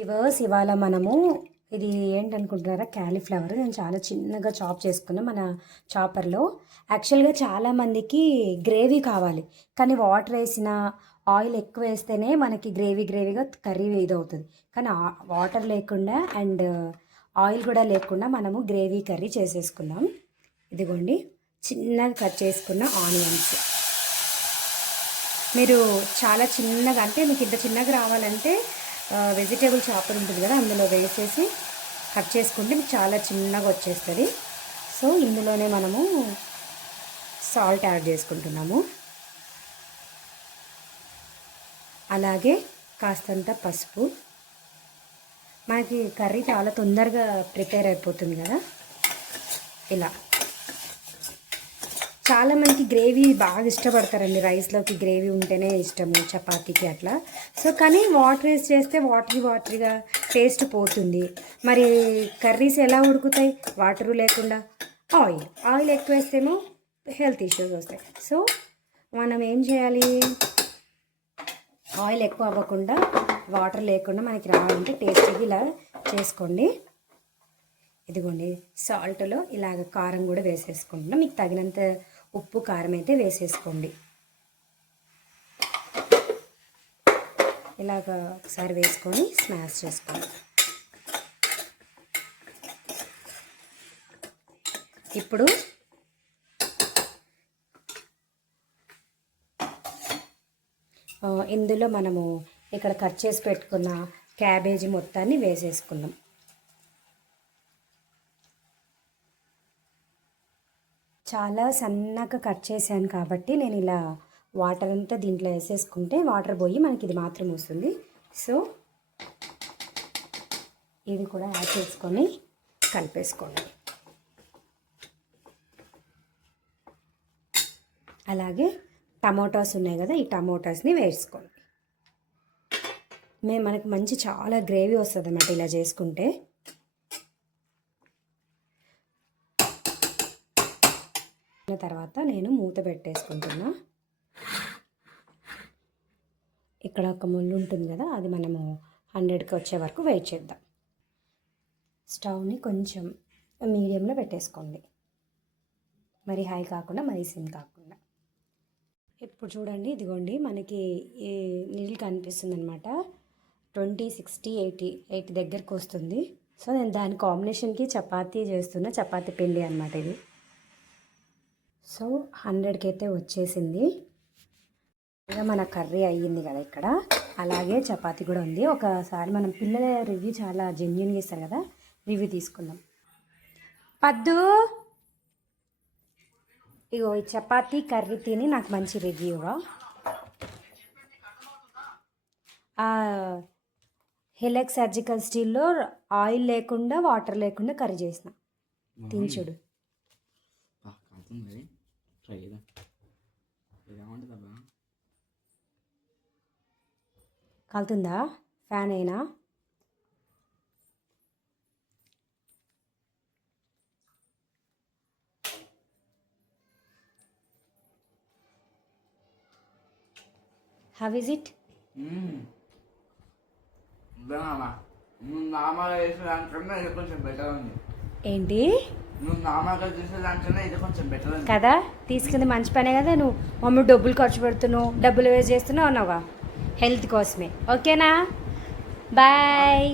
ఇవాళ మనము ఇది ఏంటనుకుంటున్నారా, క్యాలీఫ్లవర్ నేను చాలా చిన్నగా చాప్ చేసుకున్నా మన చాపర్లో. యాక్చువల్గా చాలామందికి గ్రేవీ కావాలి, కానీ వాటర్ వేసిన ఆయిల్ ఎక్కువ వేస్తేనే మనకి గ్రేవీగా కర్రీ ఇది అవుతుంది. కానీ వాటర్ లేకుండా అండ్ ఆయిల్ కూడా లేకుండా మనము గ్రేవీ కర్రీ చేసేసుకుందాం. ఇదిగోండి చిన్నగా కట్ చేసుకున్న ఆనియన్స్. మీరు చాలా చిన్నగా, అంటే మీకు ఇంత చిన్నగా రావాలంటే వెజిటేబుల్ చాపర్ ఉంటుంది కదా, అందులో వేసేసి కట్ చేసుకుంటే మీకు చాలా చిన్నగా వచ్చేస్తుంది. సో ఇందులోనే మనము సాల్ట్ యాడ్ చేసుకుంటున్నాము, అలాగే కాస్తంత పసుపు. మనకి కర్రీ చాలా తొందరగా ప్రిపేర్ అయిపోతుంది కదా ఇలా. చాలామందికి గ్రేవీ బాగా ఇష్టపడతారండి, రైస్లోకి గ్రేవీ ఉంటేనే ఇష్టము, చపాతీకి అట్లా. సో కానీ వాటర్ వేసి చేస్తే వాటరీగా టేస్ట్ పోతుంది. మరి కర్రీస్ ఎలా ఉడుకుతాయి వాటరు లేకుండా? ఆయిల్ ఎక్కువ వేస్తేమో హెల్త్ ఇష్యూస్ వస్తాయి. సో మనం ఏం చేయాలి, ఆయిల్ ఎక్కువ అవ్వకుండా వాటర్ లేకుండా మనకి రావాలంటే టేస్ట్గా ఇలా చేసుకోండి. ఇదిగోండి సాల్ట్లో ఇలాగ కారం కూడా వేసేసుకుంటున్నాం. మీకు తగినంత ఉప్పు కారం అయితే వేసేసుకోండి. ఇలాగ ఒకసారి వేసుకొని స్మాష్ చేసుకోండి. ఇప్పుడు ఇందులో మనము ఇక్కడ కట్ చేసి పెట్టుకున్న క్యాబేజీ మొత్తాన్ని వేసేసుకుందాం. చాలా సన్నగా కట్ చేశాను కాబట్టి నేను ఇలా వాటర్ అంతా దీంట్లో వేసేసుకుంటే వాటర్ పోయి మనకి ఇది మాత్రం వస్తుంది. సో ఇది కూడా యాడ్ చేసుకొని కలిపేసుకోండి. అలాగే టమోటాస్ ఉన్నాయి కదా, ఈ టమోటాస్ని వేసుకోండి. మనకి మంచి చాలా గ్రేవీ వస్తుంది అన్నమాట ఇలా చేసుకుంటే. తర్వాత నేను మూత పెట్టేసుకుంటున్నా. ఇక్కడ ఒక ముళ్ళు ఉంటుంది కదా, అది మనము 100కి వచ్చే వరకు వెయిట్ చేద్దాం. స్టవ్ని కొంచెం మీడియంలో పెట్టేసుకోండి, మరి హై కాకుండా మరి సిమ్ కాకుండా. ఇప్పుడు చూడండి, ఇదిగోండి మనకి ఈ నీళ్ళు కనిపిస్తుంది అనమాట. 20, 60, 80 దగ్గరకు వస్తుంది. సో నేను దాని కాంబినేషన్కి చపాతీ చేస్తున్నా, చపాతీ పిండి అనమాట ఇది. సో 100కి అయితే వచ్చేసింది. ఇక మన కర్రీ అయ్యింది కదా ఇక్కడ. అలాగే చపాతీ కూడా ఉంది. ఒకసారి మనం పిల్లల రివ్యూ చాలా జెన్యున్గా ఇస్తారు కదా, రివ్యూ తీసుకుందాం. పద్దు ఇగో ఈ చపాతీ కర్రీ తిని నాకు మంచి రివ్యూగా. హెలెక్స్ సర్జికల్ స్టీల్లో ఆయిల్ లేకుండా వాటర్ లేకుండా కర్రీ చేసిన, తించుడు. కాలుతుందా? ఫ్యాన్ అయినా హౌ ఇస్ ఇట్? ఏంటి కదా, తీసుకుంది మంచి పనే కదా. నువ్వు మమ్మీ డబ్బులు ఖర్చు పెడుతున్నావు, డబ్బులు వేస్ట్ చేస్తున్నావు అన్నావా, హెల్త్ కోసమే. ఓకేనా? బాయ్.